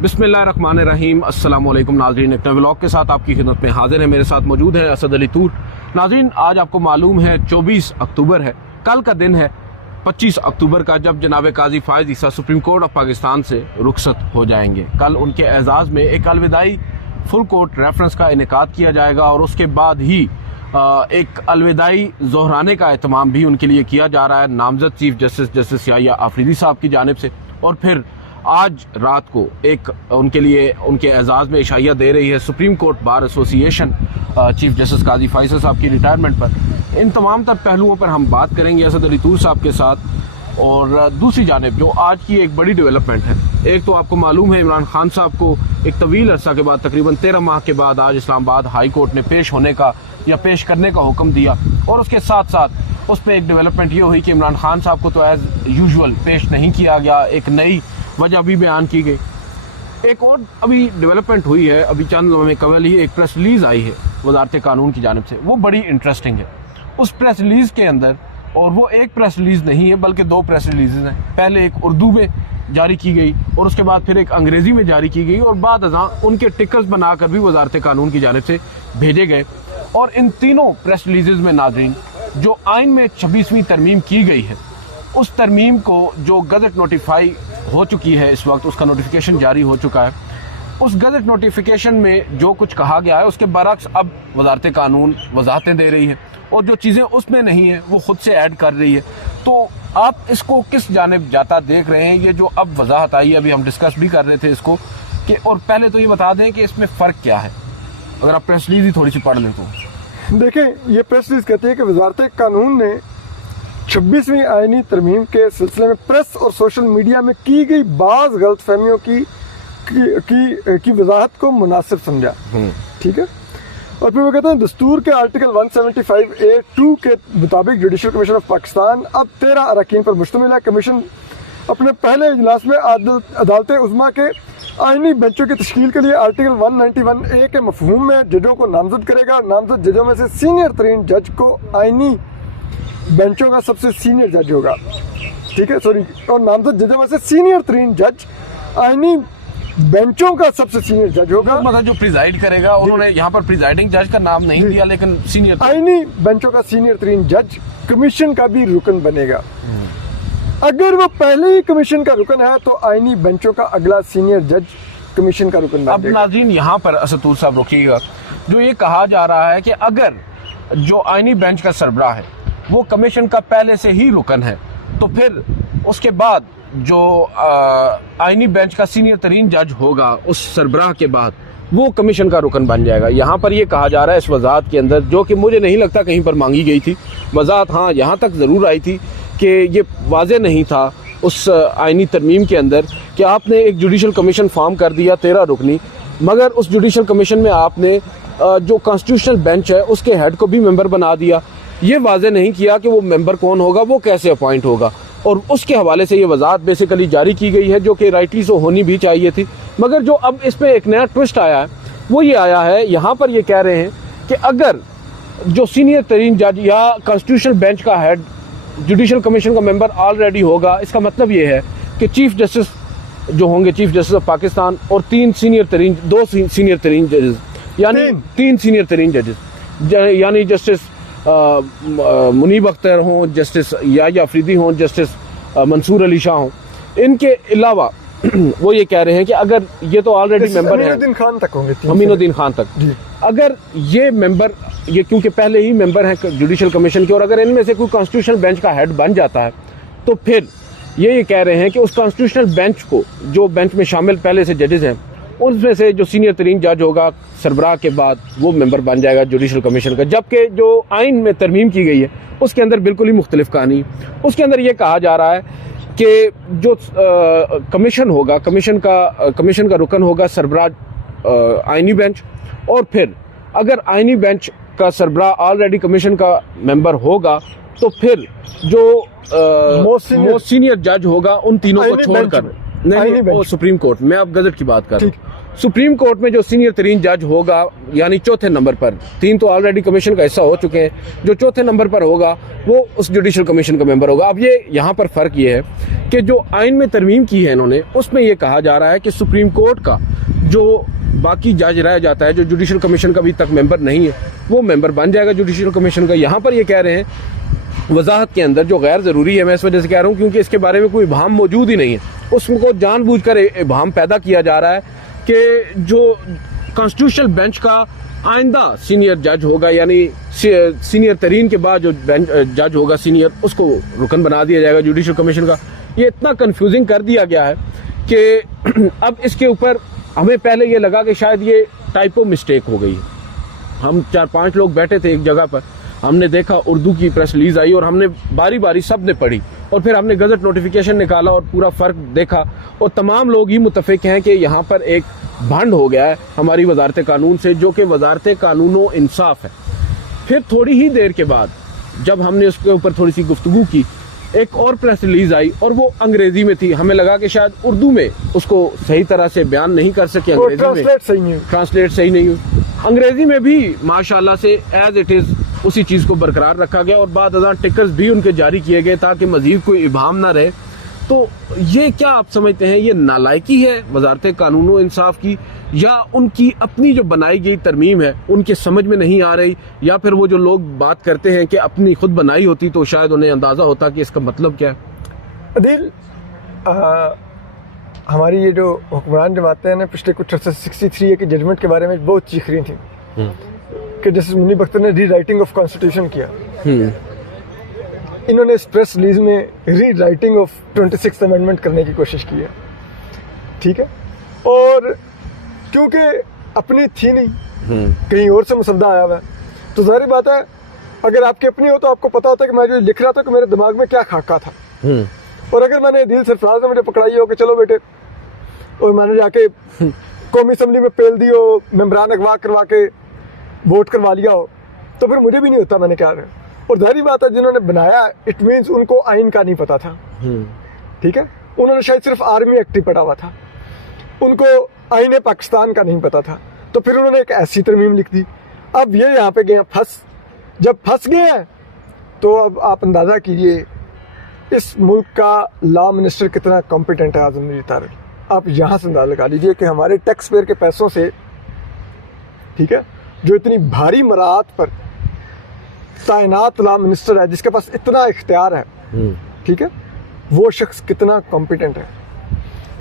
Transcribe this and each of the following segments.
बिस्मिल्लाहिर्रहमानिर्रहीम। अस्सलाम वालेकुम नाज़रीन, एक नए व्लॉग के साथ आपकी खिदमत में हाजिर है। मेरे साथ मौजूद है असद अली तूर। नाज़रीन, आज आपको मालूम है 24 अक्टूबर है, कल का दिन है 25 अक्टूबर का, जब जनाब काजी फायज़ ईसा सुप्रीम कोर्ट ऑफ पाकिस्तान से रुखसत हो जाएंगे। कल उनके एजाज़ में एक अलविदाई फुल कोर्ट रेफरेंस का इनेकाद किया जाएगा और उसके बाद ही एक अलविदाई जोहराने का एहतमाम भी उनके लिए किया जा रहा है नामजद चीफ जस्टिस याहिया आफरीदी साहब की जानिब से। और फिर आज रात को एक उनके लिए उनके एजाज़ में इशाइया दे रही है Supreme Court Bar Association Chief Justice Qazi Faez साहब की रिटायरमेंट पर। इन तमाम तर पहलुओं पर हम बात करेंगे असद अली तूर साहब के साथ। और दूसरी जानिब जो आज की एक बड़ी डेवलपमेंट है, एक तो आपको मालूम है इमरान खान साहब को एक तवील अरसा के बाद, तकरीबन 13 माह के बाद आज इस्लामाबाद हाई कोर्ट ने पेश होने का या पेश करने का हुक्म दिया। और उसके साथ साथ उस पर एक डेवलपमेंट ये हुई कि इमरान खान साहब को तो एज यूजुअल पेश नहीं किया गया, एक नई वजह भी बयान की गई। एक और अभी डेवलपमेंट हुई है, अभी चंद लम्हे कबल ही एक प्रेस रिलीज आई है वजारत कानून की जानिब से, वो बड़ी इंटरेस्टिंग है। उस प्रेस रिलीज के अंदर, और वो एक प्रेस रिलीज नहीं है बल्कि दो प्रेस रिलीजेज हैं, पहले एक उर्दू में जारी की गई और उसके बाद फिर एक अंग्रेजी में जारी की गई और बाद अज़ां उनके टिकट्स बनाकर भी वजारत कानून की जानिब से भेजे गए। और इन तीनों प्रेस रिलीजेज में नाज़रीन, जो आइन में 26वीं तरमीम की गई है, उस तरमीम को जो गज़ट नोटिफाई हो चुकी है इस वक्त, उसका नोटिफिकेशन जारी हो चुका है। उस गज़ट नोटिफिकेशन में जो कुछ कहा गया है उसके बरअक्स अब वजारत कानून वजाहतें दे रही है और जो चीज़ें उसमें नहीं है वो खुद से ऐड कर रही है। तो आप इसको किस जानिब जाता देख रहे हैं, ये जो अब वजाहत आई है, अभी हम डिस्कस भी कर रहे थे इसको कि, और पहले तो ये बता दें कि इसमें फ़र्क क्या है, अगर आप प्रेस रिलीज ही थोड़ी सी पढ़ लें तो। देखें, ये प्रेस रिलीज कहती है कि वजारत कानून ने 26वीं आईनी तरमीम के सिलसिले में प्रेस और सोशल मीडिया में की गई बाज़ गलतफहमियों की वजाहत को मुनासिब समझा। ठीक है। और फिर वो कहते हैं दस्तूर के आर्टिकल 175A(2) के मुताबिक जुडिशल कमीशन ऑफ पाकिस्तान अब 13 अरकान पर मुश्तमिल है। कमीशन अपने पहले इजलास में अदालत उज़्मा के आईनी बेंचों की तश्कील के लिए आर्टिकल 191A के मफहूम में जजों को नामजद करेगा। नामजद जजों में से सीनियर तरीन जज को आईनी बेंचों का सबसे सीनियर जज होगा। ठीक है, सॉरी, और नामजद जजों में से सीनियर तरीन जज आईनी बेंचों का सबसे सीनियर जज होगा, मतलब जो प्रिजाइड करेगा। उन्होंने यहाँ पर प्रिजाइडिंग जज का नाम नहीं दिया, लेकिन सीनियर आईनी बेंचों का सीनियर तरीन जज कमीशन का भी रुकन बनेगा। अगर वो पहले ही कमीशन का रुकन है तो आईनी बेंचों का अगला सीनियर जज कमीशन का रुकन बनेगा। अब नाज़रीन यहाँ पर असद तूर साहब रुकिएगा, जो ये कहा जा रहा है कि अगर जो आईनी बेंच का सरबराह है वो कमीशन का पहले से ही रुकन है, तो फिर उसके बाद जो आईनी बेंच का सीनियर तरीन जज होगा उस सरबराह के बाद वो कमीशन का रुकन बन जाएगा। यहाँ पर ये कहा जा रहा है इस वजाहत के अंदर, जो कि मुझे नहीं लगता कहीं पर मांगी गई थी वजाहत। हाँ, यहाँ तक ज़रूर आई थी कि ये वाज़े नहीं था उस आईनी तरमीम के अंदर कि आपने एक जुडिशल कमीशन फॉर्म कर दिया 13 रुकनी, मगर उस जुडिशल कमीशन में आपने जो कॉन्स्टिट्यूशनल बेंच है उसके हेड को भी मेंबर बना दिया। ये वाज़े नहीं किया कि वो मेंबर कौन होगा, वो कैसे अपॉइंट होगा, और उसके हवाले से ये वजाहत बेसिकली जारी की गई है, जो कि राइटली सो होनी भी चाहिए थी। मगर जो अब इस पर एक नया ट्विस्ट आया है वो ये आया है, यहाँ पर ये कह रहे हैं कि अगर जो सीनियर तरीन जज या कॉन्स्टिट्यूशनल बेंच का हेड जुडिशल कमीशन का मेंबर ऑलरेडी होगा, इसका मतलब ये है कि चीफ जस्टिस जो होंगे, चीफ जस्टिस ऑफ पाकिस्तान, और दो सीनियर तरीन जजेस, यानी 3 सीनियर तरीन जजेस, यानी जस्टिस मुनीब अख्तर हों, जस्टिस याहिया आफरीदी हों, जस्टिस मंसूर अली शाह हों, इनके अलावा वो ये कह रहे हैं कि अगर ये तो ऑलरेडी मेंबर हैं, अमीनुद्दीन खान तक होंगे, अमीनुद्दीन खान तक, अगर ये मेंबर, ये क्योंकि पहले ही मेंबर हैं जुडिशल कमीशन के, और अगर इनमें से कोई कॉन्स्टिट्यूशनल बेंच का हेड बन जाता है तो फिर ये कह रहे हैं कि उस कॉन्स्टिट्यूशनल बेंच को, जो बेंच में शामिल पहले से जजेस हैं, उनमें से जो सीनियर तरीन जज होगा सरबराह के बाद वो मेंबर बन जाएगा जुडिशल कमीशन का। जबकि जो आइन में तरमीम की गई है उसके अंदर बिल्कुल ही मुख्तलिफ कहानी। उसके अंदर ये कहा जा रहा है कि जो कमीशन होगा, कमीशन का रुकन होगा सरबराह आइनी बेंच, और फिर अगर आइनी बेंच का सरबराह ऑलरेडी कमीशन का मेंबर होगा तो फिर जो मोस्ट सीनियर जज होगा उन तीनों को छोड़कर, नहीं, वो सुप्रीम कोर्ट में, अब गजट की बात कर रहा हूँ, सुप्रीम कोर्ट में जो सीनियर तरीन जज होगा यानी चौथे नंबर पर, 3 तो ऑलरेडी कमीशन का हिस्सा हो चुके हैं, जो चौथे नंबर पर होगा वो उस जुडिशल कमीशन का मेंबर होगा। अब ये यहाँ पर फर्क ये है कि जो आइन में तरमीम की है इन्होंने, उसमें ये कहा जा रहा है कि सुप्रीम कोर्ट का जो बाकी जज रह जाता है, जो जुडिशल कमीशन का अभी तक मेंबर नहीं है, वो मेंबर बन जाएगा जुडिशल कमीशन का। यहाँ पर ये कह रहे हैं वजाहत के अंदर, जो गैर ज़रूरी है, मैं इस वजह से कह रहा हूँ क्योंकि इसके बारे में कोई इबाम मौजूद ही नहीं है, उसको जानबूझकर इबाम पैदा किया जा रहा है कि जो कॉन्स्टिट्यूशनल बेंच का आइंदा सीनियर जज होगा, यानी सीनियर तरीन के बाद जो जज होगा सीनियर, उसको रुकन बना दिया जाएगा जुडिशल कमीशन का। ये इतना कंफ्यूजिंग कर दिया गया है कि अब इसके ऊपर हमें पहले ये लगा कि शायद ये टाइपो मिस्टेक हो गई है। हम 4-5 लोग बैठे थे एक जगह पर, हमने देखा उर्दू की प्रेस रिलीज आई और हमने बारी बारी सब ने पढ़ी और फिर हमने गजट नोटिफिकेशन निकाला और पूरा फर्क देखा और तमाम लोग ही मुत्तफिक हैं कि यहाँ पर एक भंड हो गया है हमारी वजारत कानून से, जो कि वजारत कानून व इंसाफ है। फिर थोड़ी ही देर के बाद जब हमने उसके ऊपर थोड़ी सी गुफ्तगू की, एक और प्रेस रिलीज आई और वो अंग्रेजी में थी। हमें लगा कि शायद उर्दू में उसको सही तरह से बयान नहीं कर सके, अंग्रेजी में ट्रांसलेट सही नहीं हुई। अंग्रेजी में भी माशाल्लाह से एज इट इज उसी चीज को बरकरार रखा गया और बाद टिकर्स भी उनके जारी किए गए ताकि मजीद कोई इबाम ना रहे। तो ये क्या आप समझते हैं, ये नालायकी है वजारत कानून व इंसाफ की, या उनकी अपनी जो बनाई गई तरमीम है उनके समझ में नहीं आ रही, या फिर वो जो लोग बात करते हैं कि अपनी खुद बनाई होती तो शायद उन्हें अंदाजा होता कि इसका मतलब क्या है? अदील, हमारी ये जो हुक्मरान जमातें हैं ना, पिछले कुछ अर्से 63 के जजमेंट के बारे में बहुत चीख रही थी कि जस्टिस मुनीब अख्तर ने री राइटिंग ऑफ कॉन्स्टिट्यूशन किया। इन्होंने इस प्रेस रिलीज में री राइटिंग ऑफ 26th अमेंडमेंट करने की कोशिश की है, ठीक है। और क्योंकि अपनी थी नहीं, कहीं और से मुसद्दा आया हुआ है, तो जाहिर बात है अगर आपकी अपनी हो तो आपको पता होता है कि मैं जो लिख रहा था कि मेरे दिमाग में क्या खाका था। और अगर मैंने दिल सरफराज ने मुझे पकड़ाई हो कि चलो बेटे, और मैंने जाके कौमी असम्बली में पेल दी हो, मेंबरान अगवा करवा के वोट करवा लिया हो, तो फिर मुझे भी नहीं होता मैंने क्या रहा। और जाहिर बात है जिन्होंने बनाया इट मीन्स उनको आइन का नहीं पता था, ठीक है। उन्होंने शायद सिर्फ आर्मी एक्ट ही पढ़ा हुआ था, उनको आइन पाकिस्तान का नहीं पता था, तो फिर उन्होंने एक ऐसी तरमीम लिख दी। अब ये यहाँ पे गए फंस, जब फंस गए हैं तो अब आप अंदाजा कीजिए इस मुल्क का लॉ मिनिस्टर कितना कॉम्पिटेंट है, आज़म नज़ीर तारिक। आप यहाँ से अंदाजा लगा लीजिए कि हमारे टैक्स पेयर के पैसों से, ठीक है, जो इतनी भारी मराहत पर तैनात लॉ मिनिस्टर है, जिसके पास इतना इख्तियार है, ठीक है, वो शख्स कितना कॉम्पिटेंट है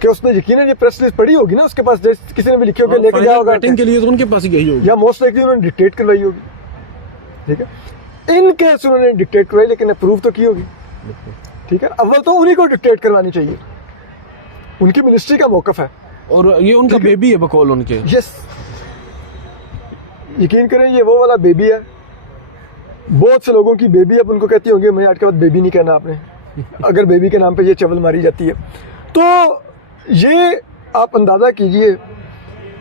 कि उसने यकीनन ये प्रेस रिलीज पढ़ी होगी ना, उसके पास जैसे किसी ने भी लिखी होगी लेके जाओ के लिए, तो उनके पास ही गई होगी, या मोस्ट लाइकली उन्होंने डिक्टेट करवाई होगी, ठीक है। इन केस उन्होंने डिक्टेट करवाई लेकिन अप्रूव तो की होगी, ठीक है। अव्वल तो उन्हीं को डिक्टेट करवानी चाहिए, उनकी मिनिस्ट्री का मौकफ है और ये उनका बेबी है बकौल उनके। यस, यकीन करें ये वो वाला बेबी है, बहुत से लोगों की बेबी अब उनको कहती होंगी मैं आज के बाद बेबी नहीं कहना आपने, अगर बेबी के नाम पे ये चवल मारी जाती है। तो ये आप अंदाज़ा कीजिए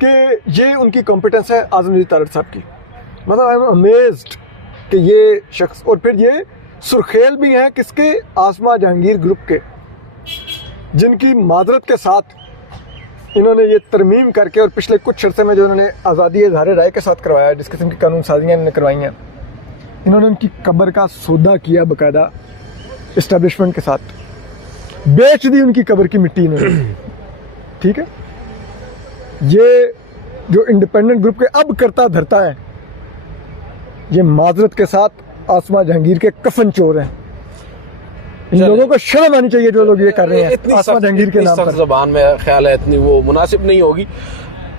कि ये उनकी कॉम्पिटेंस है आज़म नज़ीर तारिक साहब की। मतलब आई एम अमेज्ड कि ये शख्स, और फिर ये सुर्खेल भी हैं किसके, आसमा जहांगीर ग्रुप के, जिनकी मादरत के साथ इन्होंने ये तरमीम करके और पिछले कुछ अर्से में जो इन्होंने आज़ादी इज़हार राय के साथ करवाया, जिस किस्म की कानून साजियाँ इन्होंने करवाई हैं, इन्होंने उनकी कब्र का सौदा किया बाकायदा इस्टेब्लिशमेंट के साथ, बेच दी उनकी कब्र की मिट्टी इन्होंने, ठीक है। ये जो इंडिपेंडेंट ग्रुप के अब करता धरता है, ये माजरत के साथ आसमा जहांगीर के कफन चोर हैं। इन लोगों को शर्म आनी चाहिए जो लोग ये कर रहे हैं आसमा जहांगीर के नाम पर। ज़बान में ख्याल है इतनी वो मुनासिब नहीं होगी।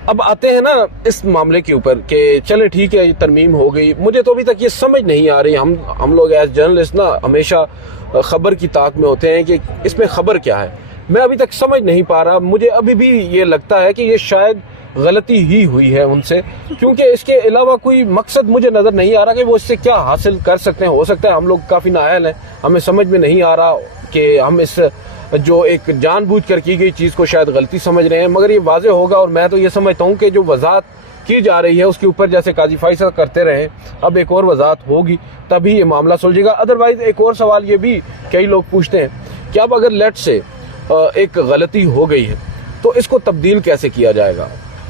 अब आते हैं ना इस मामले के ऊपर कि चले ठीक है ये तरमीम हो गई, मुझे तो अभी तक ये समझ नहीं आ रही। हम लोग एज जर्नलिस्ट ना हमेशा खबर की ताक में होते हैं कि इसमें खबर क्या है, मैं अभी तक समझ नहीं पा रहा। मुझे अभी भी ये लगता है कि ये शायद गलती ही हुई है उनसे, क्योंकि इसके अलावा कोई मकसद मुझे नज़र नहीं आ रहा कि वो इससे क्या हासिल कर सकते हैं। हो सकता है हम लोग काफ़ी नाअहल हैं, हमें समझ में नहीं आ रहा कि हम इस जो एक जानबूझकर की गई चीज़ को शायद गलती समझ रहे हैं, मगर ये वाज़ेह होगा। और मैं तो ये समझता हूँ कि जो वजाहत की जा रही है उसके ऊपर जैसे काजी फैसला करते रहे, अब एक और वजाहत होगी तभी ये मामला सुलझेगा। अदरवाइज एक और सवाल ये भी कई लोग पूछते हैं कि अब अगर लेट से एक गलती हो गई है तो इसको तब्दील कैसे किया जाएगा।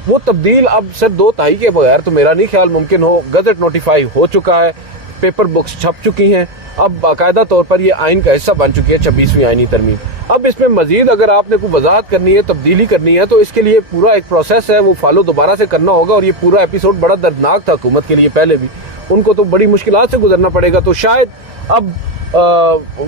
वो तब्दील अब सिर्फ 2 तिहाई के बगैर तो मेरा नहीं ख्याल मुमकिन हो। गजट नोटिफाई हो चुका है, पेपर बुक्स छप चुकी हैं, अब बाकायदा तौर पर ये आइन का हिस्सा बन चुकी है 26वीं आइनी तरमीम। अब इसमें मजीद अगर आपने कोई वजाहत करनी है, तब्दीली करनी है, तो इसके लिए पूरा एक प्रोसेस है, वो फॉलो दोबारा से करना होगा। और ये पूरा एपिसोड बड़ा दर्दनाक था हुकूमत के लिए, पहले भी उनको तो बड़ी मुश्किलात से गुजरना पड़ेगा। तो शायद अब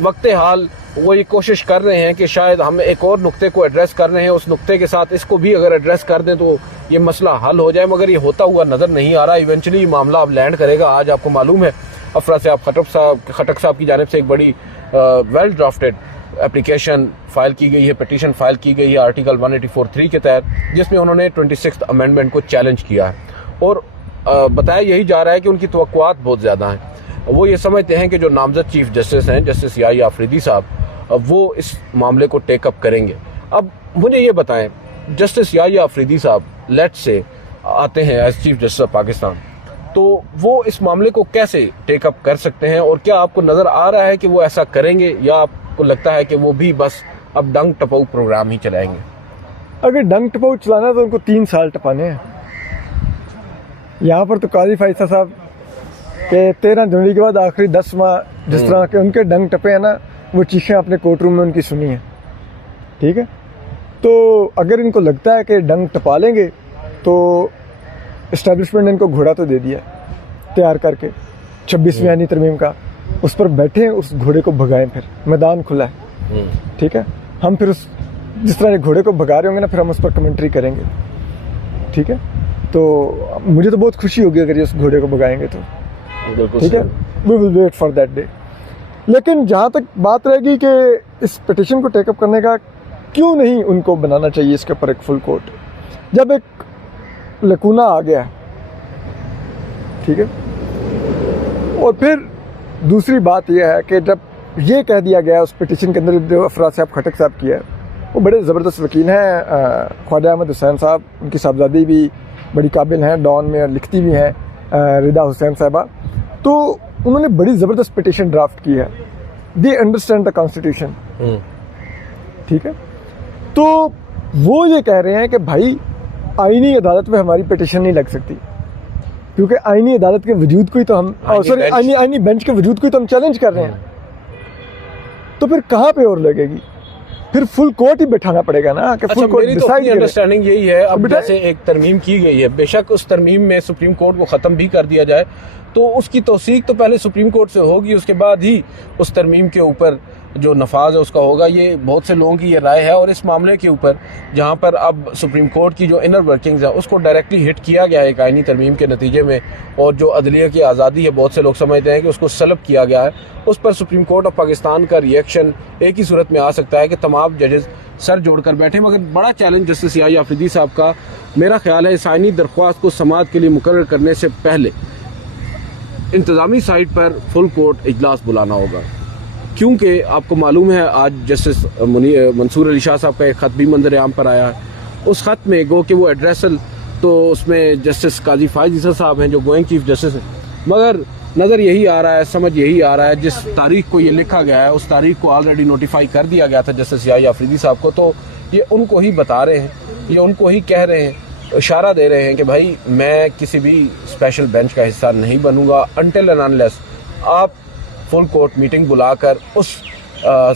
वक्त हाल वो ये कोशिश कर रहे हैं कि शायद हम एक और नुक्ते को एड्रेस कर रहे हैं, उस नुक्ते के साथ इसको भी अगर एड्रेस कर दें तो ये मसला हल हो जाए, मगर ये होता हुआ नजर नहीं आ रहा। इवेंचुअली ये मामला अब लैंड करेगा। आज आपको मालूम है अफरासियाब खटक साहब की जानिब से एक बड़ी वेल ड्राफ्टेड एप्लीकेशन फाइल की गई है, पिटीशन फाइल की गई है आर्टिकल 184(3) के तहत, जिसमें उन्होंने 26th अमेंडमेंट को चैलेंज किया है। और बताया यही जा रहा है कि उनकी तवक्कुआत बहुत ज़्यादा हैं। वो ये समझते हैं कि जो नामजद चीफ जस्टिस हैं, जस्टिस याहिया अफरीदी साहब, वो इस मामले को टेकअप करेंगे। अब मुझे ये बताएं, जस्टिस याहिया अफरीदी साहब लेट से आते हैं as chief justice of Pakistan, तो वो इस मामले को कैसे टेकअप कर सकते हैं? और क्या आपको नज़र आ रहा है कि वो ऐसा करेंगे, या आपको लगता है कि वो भी बस अब डंग टपाऊ प्रोग्राम ही चलाएंगे? अगर डंग टपाऊ चलाना है तो उनको 3 साल टपाने हैं। यहाँ पर तो काजी फैसला साहब के 13 जनवरी के बाद आखिरी 10 माह जिस तरह के उनके डंग टपे हैं ना, वो चीखें अपने कोर्ट रूम में उनकी सुनी है। ठीक है, तो अगर इनको लगता है कि डंग टपा लेंगे तो इस्टेब्लिशमेंट ने इनको घोड़ा तो दे दिया तैयार करके 26वीं आईनी तरमीम का, उस पर बैठे उस घोड़े को भगाएं, फिर मैदान खुला है। ठीक है, हम फिर उस जिस तरह घोड़े को भगा रहे होंगे ना, फिर हम उस पर कमेंट्री करेंगे। ठीक है, तो मुझे तो बहुत खुशी होगी अगर ये उस घोड़े को भगाएंगे तो। ठीक है, we will wait for that day. लेकिन जहाँ तक बात रहेगी कि इस पिटीशन को टेकअप करने का क्यों नहीं उनको बनाना चाहिए इसके ऊपर एक फुल कोर्ट, जब एक लकूना आ गया। ठीक है, और फिर दूसरी बात यह है कि जब ये कह दिया गया उस पिटीशन के अंदर, जो अफरासियाब खटक साहब की है, वो बड़े ज़बरदस्त वकील हैं, ख्वाजा अहमद हुसैन साहब, उनकी साहबजादी भी बड़ी काबिल हैं, डॉन में लिखती भी हैं, रिदा हुसैन साहबा। तो उन्होंने बड़ी ज़बरदस्त पिटीशन ड्राफ्ट की है, दे अंडरस्टैंड द कॉन्स्टिट्यूशन। ठीक है, तो वो ये कह रहे हैं कि भाई आईनी अदालत में हमारी पिटीशन नहीं लग सकती, क्योंकि आईनी अदालत के वजूद को ही तो हम आईनी बेंच के वजूद को ही तो हम चैलेंज कर रहे हैं। तो फिर कहाँ पे और लगेगी? फिर फुल कोर्ट ही बैठाना पड़ेगा ना कि फुल कोर्ट डिसाइड करे। अंडरस्टैंडिंग यही है, अब जैसे एक तरमीम की गई है, बेशक उस तरमीम में सुप्रीम कोर्ट को ख़त्म भी कर दिया जाए, तो उसकी तौसीक तो पहले सुप्रीम कोर्ट से होगी, उसके बाद ही उस तरमीम के ऊपर जो नफाज है उसका होगा। ये बहुत से लोगों की ये राय है। और इस मामले के ऊपर जहाँ पर अब सुप्रीम कोर्ट की जो इनर वर्किंग्स है उसको डायरेक्टली हिट किया गया है एक आईनी तरमीम के नतीजे में, और जो अदलिया की आज़ादी है बहुत से लोग समझते हैं कि उसको सलब किया गया है, उस पर सुप्रीम कोर्ट ऑफ पाकिस्तान का रिएक्शन एक ही सूरत में आ सकता है कि तमाम जजेस सर जोड़कर बैठे। मगर बड़ा चैलेंज जस्टिस याहिया अफरीदी साहब का मेरा ख्याल है, इस आईनी दरख्वास्त को समाअत के लिए मुकर्रर करने से पहले इंतज़ामी साइड पर फुल कोर्ट इजलास बुलाना होगा, क्योंकि आपको मालूम है आज जस्टिस मंसूर अली शाह साहब का एक ख़त भी मंजर आम पर आया है। उस ख़त में गो कि वो एड्रेसल, तो उसमें जस्टिस काजी फायज ईसा साहब हैं जो गोइंग चीफ जस्टिस हैं, मगर नज़र यही आ रहा है, समझ यही आ रहा है, जिस तारीख को ये लिखा गया है उस तारीख को ऑलरेडी नोटिफाई कर दिया गया था जस्टिस याहिया अफरीदी साहब को। तो ये उनको ही बता रहे हैं, ये उनको ही कह रहे हैं, इशारा दे रहे हैं कि भाई मैं किसी भी स्पेशल बेंच का हिस्सा नहीं बनूंगा अनटिल एंड अनलेस आप फुल कोर्ट मीटिंग बुलाकर उस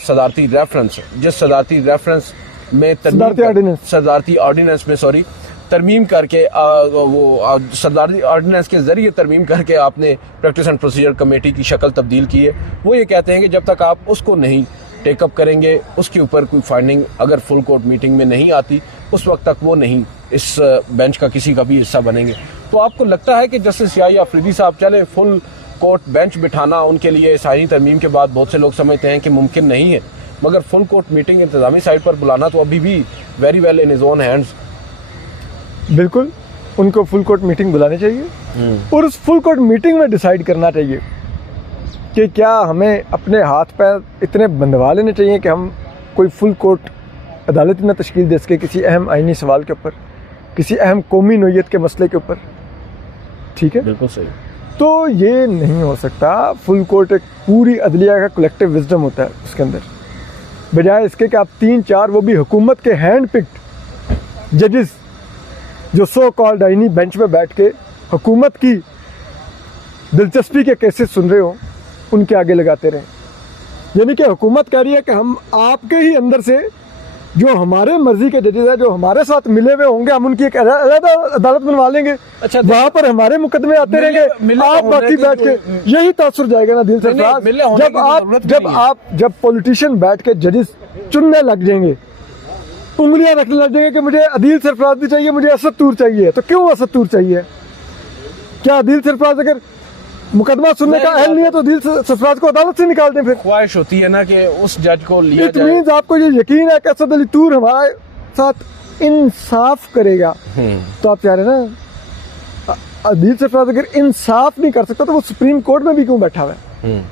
सदारती रेफरेंस, जिस सदारती रेफरेंस में सदारती ऑर्डिनेंस में तरमीम करके वो सदारती ऑर्डिनेंस के ज़रिए तरमीम करके आपने प्रैक्टिस एंड प्रोसीजर कमेटी की शक्ल तब्दील की है। वो ये कहते हैं कि जब तक आप उसको नहीं टेकअप करेंगे, उसके ऊपर कोई फाइंडिंग अगर फुल कोर्ट मीटिंग में नहीं आती, उस वक्त तक वो नहीं इस बेंच का किसी का भी हिस्सा बनेंगे। तो आपको लगता है कि जस्टिस याहिया अफरीदी साहब चले फुल कोर्ट बेंच बिठाना उनके लिए इस आईनी तरमीम के बाद बहुत से लोग समझते हैं कि मुमकिन नहीं है, मगर फुल कोर्ट मीटिंग इंतजामी साइड पर बुलाना तो अभी भी very well in his own hands. बिल्कुल, उनको फुल कोर्ट मीटिंग बुलानी चाहिए और उस फुल कोर्ट मीटिंग में डिसाइड करना चाहिए कि क्या हमें अपने हाथ पैर इतने बंधवा लेने चाहिए कि हम कोई फुल कोर्ट अदालत न तश्कील दे सके किसी अहम आईनी सवाल के ऊपर, किसी अहम कौमी नोयत के मसले के ऊपर। ठीक है, बिल्कुल सही। तो ये नहीं हो सकता। फुल कोर्ट एक पूरी अदलिया का कलेक्टिव विजडम होता है उसके अंदर, बजाय इसके कि आप 3-4 वो भी हुकूमत के हैंड पिक्ड जजेस जो सो कॉल्ड आईनी बेंच में बैठ के हुकूमत की दिलचस्पी के केसेस सुन रहे हो उनके आगे लगाते रहें। यानी कि हुकूमत कह रही है कि हम आपके ही अंदर से जो हमारे मर्जी के जजेस है, जो हमारे साथ मिले हुए होंगे, हम उनकी एक अलग अदालत बनवा लेंगे। अच्छा, वहां पर हमारे मुकदमे आते रहेंगे, आप बाकी बैठ के, यही तासुर जाएगा ना दिल से। जब पॉलिटिशियन बैठ के जजेस चुनने लग जाएंगे, उंगलियां रखने लग जाएंगे कि मुझे अदील सरफराज भी चाहिए, मुझे असद तूर चाहिए, तो क्यों असद तूर चाहिए? क्या अदील सरफराज अगर मुकदमा सुनने का अहल नहीं है तो अदील सरफराज को अदालत से निकाल दें? फिर ख्वाहिश होती है ना कि उस जज को लिया जाए। मीन्स आपको ये यकीन है कि असद अली तूर हमारे साथ इंसाफ करेगा, तो आप चाह रहे ना अदील सरफराज अगर इंसाफ नहीं कर सकता तो वो सुप्रीम कोर्ट में भी क्यों बैठा हुआ है?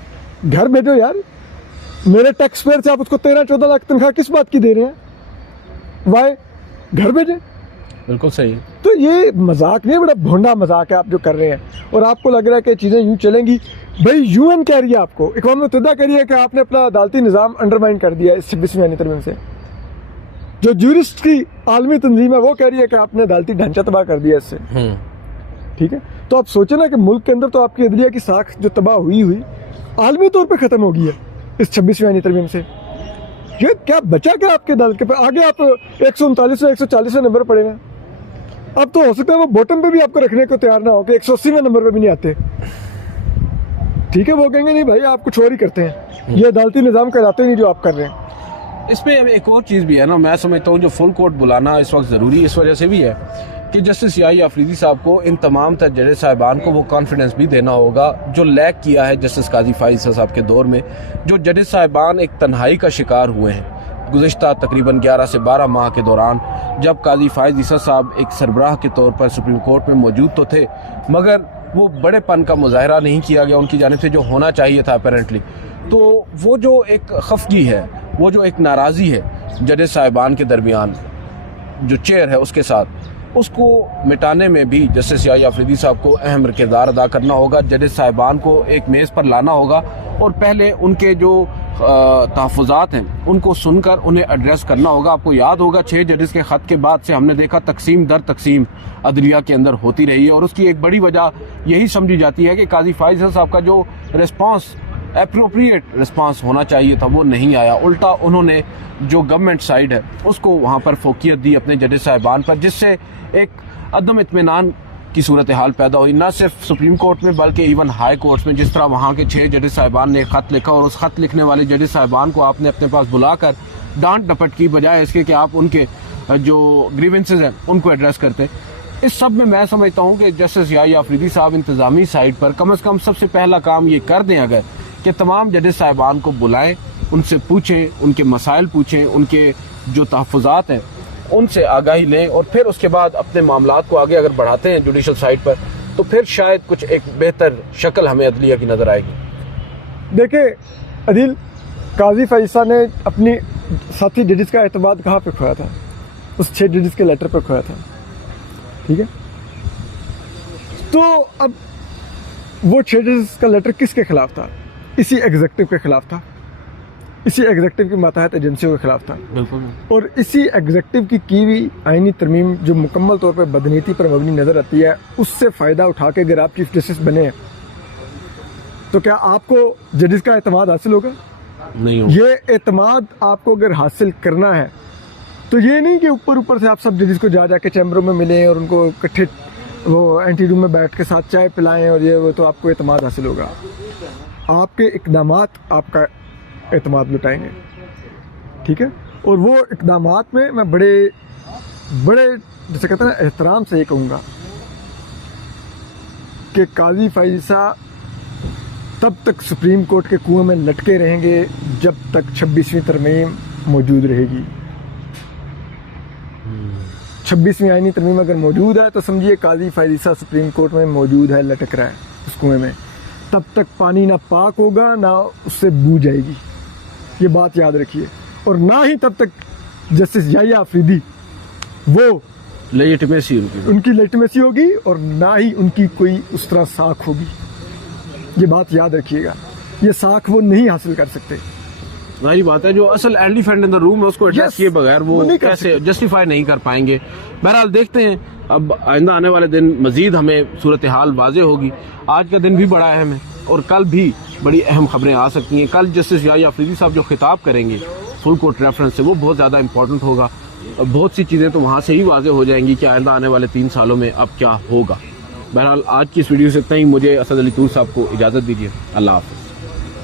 घर भेजो यार, मेरे टैक्स पेयर से आप उसको 13-14 लाख तनख्वाह किस बात की दे रहे हैं? वाई घर भेजे? बिल्कुल सही है। तो ये मजाक नहीं, बड़ा भोंडा मजाक है आप जो कर रहे हैं। और आपको लग रहा है कि चीज़ें यूं चलेंगी। भाई यूएन कह रही है आपको, अक़वाम मुत्तहिदा कह रही है कि आपने अपना अदालती निज़ाम अंडरमाइन कर दिया इस 26वीं आईनी तरमीम से। जो ज्यूरिस्ट की आलमी तंजीम है वो कह रही है कि आपने अदालती ढांचा तबाह कर दिया इससे। ठीक है, तो आप सोचे ना कि मुल्क के अंदर तो आपकी अदलिया की साख जो तबाह हुई आलमी तौर पर ख़त्म हो गई है इस 26वीं आईनी तरमीम से। ये क्या बचा क्या आपके अदालत के? आगे आप 139 140 नंबर पड़े हैं। अब तो हो सकता है वो बॉटम पे भी आपको रखने को तैयार ना हो कि 180वें नंबर पे भी नहीं आते। ठीक है, वो कहेंगे नहीं भाई आप कुछ और ही करते हैं, ये अदालती निज़ाम कहलाते नहीं जो आप कर रहे हैं। इसमें एक और चीज़ भी है ना, मैं समझता हूँ जो फुल कोर्ट बुलाना इस वक्त ज़रूरी इस वजह से भी है कि जस्टिस याही आफरीदी साहब को, इन तमाम जज साहिबान को वो कॉन्फिडेंस भी देना होगा जो लैक किया है जस्टिस काजी फाइज साहब के दौर में। जो जज साहिबान एक तन्हाई का शिकार हुए हैं गुज़िश्ता तकरीबन 11 से 12 माह के दौरान, जब काजी फाइज ईसा साहब एक सरबराह के तौर पर सुप्रीम कोर्ट में मौजूद तो थे, मगर वो बड़ेपन का मुजाहरा नहीं किया गया उनकी जानिब से जो होना चाहिए था अपेरेंटली। तो वो जो एक खफगी है, वो जो एक नाराज़ी है जज साहिबान के दरमियान, जो चेयर है उसके साथ, उसको मिटाने में भी जस्टिस याही आफरीदी साहब को अहम किरदार अदा करना होगा। जज साहिबान को एक मेज़ पर लाना होगा और पहले उनके जो तहफ़्फ़ुज़ात हैं उनको सुनकर उन्हें एड्रेस करना होगा। आपको याद होगा 6 जजेस के ख़त के बाद से हमने देखा तकसीम दर तकसीम अदलिया के अंदर होती रही है, और उसकी एक बड़ी वजह यही समझी जाती है कि काजी फाइज साहब का जो रिस्पांस, एप्रोप्रिएट रिस्पांस होना चाहिए था, वो नहीं आया। उल्टा उन्होंने जो गवर्नमेंट साइड है उसको वहाँ पर फोकियत दी अपने जज साहिबान पर, जिससे एक अदम इत्मीनान की सूरत हाल पैदा हुई, ना सिर्फ सुप्रीम कोर्ट में बल्कि इवन हाई कोर्ट्स में। जिस तरह वहाँ के 6 जज साहिबान ने ख़त लिखा और उस ख़त लिखने वाले जज साहिबान को आपने अपने पास बुलाकर डांट डपट की, बजाय इसके कि आप उनके जो ग्रीवेंसेस हैं उनको एड्रेस करते। इस सब में मैं समझता हूँ कि जस्टिस याही आफरीदी साहब इंतज़ामी साइड पर कम से कम सबसे पहला काम ये कर दें अगर, कि तमाम जज साहिबान को बुलाएं, उनसे पूछें, उनके मसाइल पूछें, उनके जो तहफ़्फ़ुज़ात हैं उनसे आगाही लें, और फिर उसके बाद अपने मामलात को आगे अगर बढ़ाते हैं जुडिशल साइड पर, तो फिर शायद कुछ एक बेहतर शक्ल हमें अदलिया की नज़र आएगी। देखिए अदील, काजी फैसा ने अपनी साथी जजेस का एतमाद कहाँ पे खोया था? उस 6 जजेस के लेटर पर खोया था। ठीक है, तो अब वो 6 जजेस का लेटर किसके खिलाफ था? इसी एग्जीक्यूटिव के खिलाफ था, इसी एग्जीक्यूटिव की मातहत एजेंसियों के खिलाफ था। बिल्कुल। और इसी एग्जीक्यूटिव की हुई आईनी तरमीम जो मुकम्मल तौर पर बदनीति पर मबनी नज़र आती है, उससे फ़ायदा उठा के अगर आप चीफ जस्टिस बने हैं तो क्या आपको जजेस का एतमाद हासिल होगा? नहीं होगा। ये एतमाद आपको अगर हासिल करना है तो ये नहीं कि ऊपर से आप सब जजेस को जाके चैम्बरों में मिलें और उनको इकट्ठे वो एंटी रूम में बैठ के साथ चाय पिलाएं और ये वो, तो आपको एतमाद हासिल होगा। आपके इक़दामात आपका एतमाद लुटाएंगे। ठीक है, और वो इक़दामात में मैं बड़े जैसे कहते हैं ना, एहतराम से ये कहूँगा कि काजी फैसा तब तक सुप्रीम कोर्ट के कुएं में लटके रहेंगे जब तक 26वीं तरमीम मौजूद रहेगी। 26वीं आईनी तरमीम अगर मौजूद है तो समझिए काजी फैसा सुप्रीम कोर्ट में मौजूद है, लटक रहा है उस कुएं में। तब तक पानी ना पाक होगा ना उससे बू जाएगी, ये बात याद रखिए। और ना ही तब तक जस्टिस याही आफरीदी वो लेजिटिमेसी उनकी लेजिटिमेसी होगी और ना ही उनकी कोई उस तरह साख होगी। ये बात याद रखिएगा, ये साख वो नहीं हासिल कर सकते। वही बात है, जो असल एलिफेंट इन द रूम है उसको एड्रेस Yes, किए बगैर वो वो नहीं कर कैसे जस्टिफाई नहीं कर पाएंगे। बहरहाल देखते हैं, अब आइंदा आने वाले दिन मजीद हमें सूरत हाल वाजे होगी। आज का दिन भी बड़ा अहम है और कल भी बड़ी अहम खबरें आ सकती हैं। कल जस्टिस याहिया अफरीदी साहब जो खिताब करेंगे फुल कोर्ट रेफरेंस से, वो बहुत ज़्यादा इंपॉर्टेंट होगा। बहुत सी चीज़ें तो वहाँ से ही वाजे हो जाएंगी कि आइंदा आने वाले 3 सालों में अब क्या होगा। बहरहाल आज की इस वीडियो से इतना ही। मुझे असद अली तूर साहब को इजाज़त दीजिए। अल्लाह हाफ़िज़।